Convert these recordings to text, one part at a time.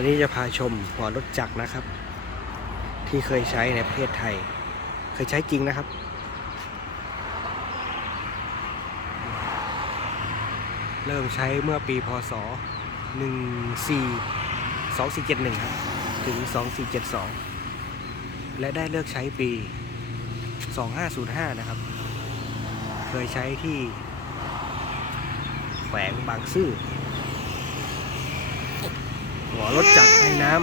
วันนี้จะพาชมหัวรถจักรนะครับ ที่เคยใช้ในประเทศไทย เคยใช้จริงนะครับ เริ่มใช้เมื่อปีพศ 14 2471 ครับ ถึง 2472 และได้เลิกใช้ปี 2505 นะครับ เคยใช้ที่แขวงบางซื่อ รถจักรไอ้น้ำ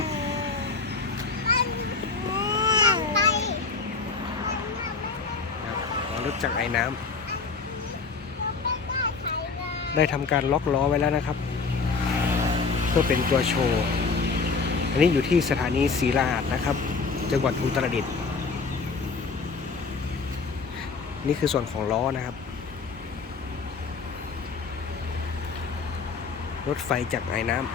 รถจักรไอ้น้ำได้ทำการล็อกล้อไว้แล้วนะครับ เพื่อเป็นตัวโชว์ อันนี้อยู่ที่สถานีศรีราชนะครับ จังหวัดอุตรดิตถ์นี่คือส่วนของล้อนะครับ รถไฟจากไอ้น้ำ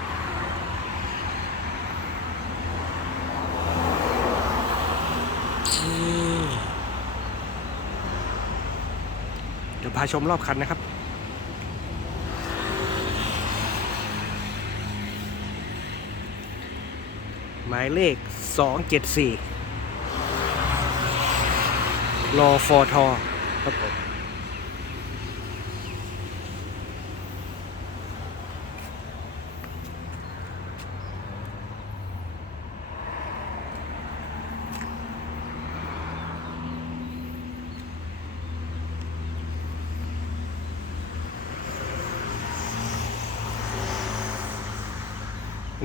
อืมเดี๋ยว พาชมรอบคันนะครับหมายเลข 274รอฟอทอครับผม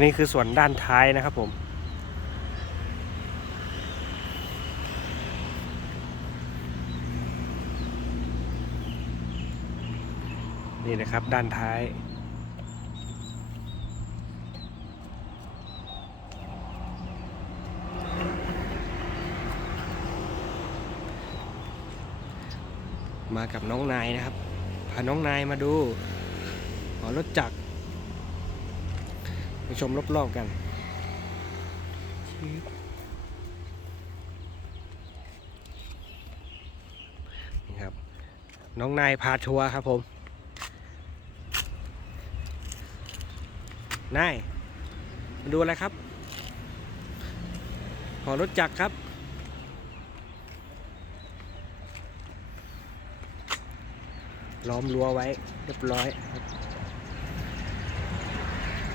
นี่คือส่วนด้านท้ายนะครับผม นี่นะครับด้านท้ายมากับน้องนายนะครับ พาน้องนายมาดูหอรถจักร ไปชมรอบๆกันนี่ครับ น้องนายพาทัวร์ครับผม นาย มาดูอะไรครับหอรถจักรครับ ล้อมรั้วไว้เรียบร้อย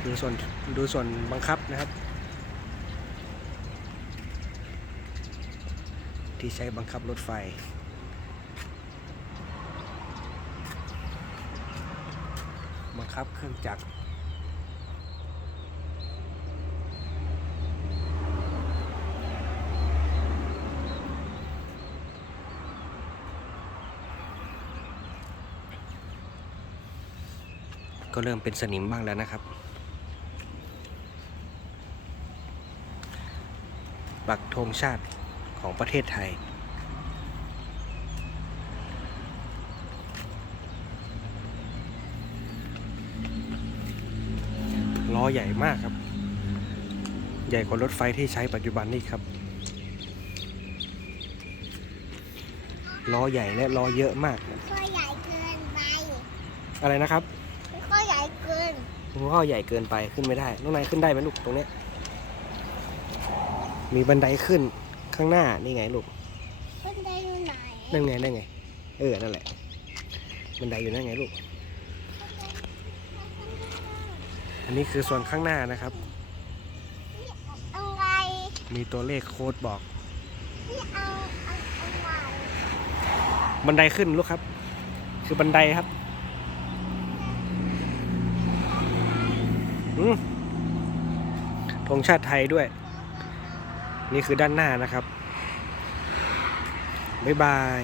ดูส่วน ดูส่วนบังคับนะครับ ที่ใช้บังคับรถไฟ บังคับเครื่องจักรก็เริ่มเป็นสนิมบ้างแล้วนะครับ ปักธงชาติของประเทศไทย ล้อใหญ่มากครับ ใหญ่กว่ารถไฟที่ใช้ปัจจุบันนี่ครับ ล้อใหญ่และล้อเยอะมาก ก็ใหญ่เกินไปอะไรนะครับ ก็ใหญ่เกินหัวข้อใหญ่เกินไปขึ้นไม่ได้น้องนายขึ้นได้ไหมลูกตรงเนี้ย มีบันไดขึ้นข้างหน้านี่ไงลูกคนใดอยู่ไหนนั่นไงนั่นไง เออ นั่นแหละ บันไดอยู่นั่นไงลูก อันนี้คือส่วนข้างหน้านะครับเอาไงมีตัวเลขโค้ดบอกพี่เอาเอาเอาไงบันไดขึ้นลูกครับ คือบันไดครับอืมธงชาติไทยด้วย นี่คือด้านหน้านะครับ บ๊ายบาย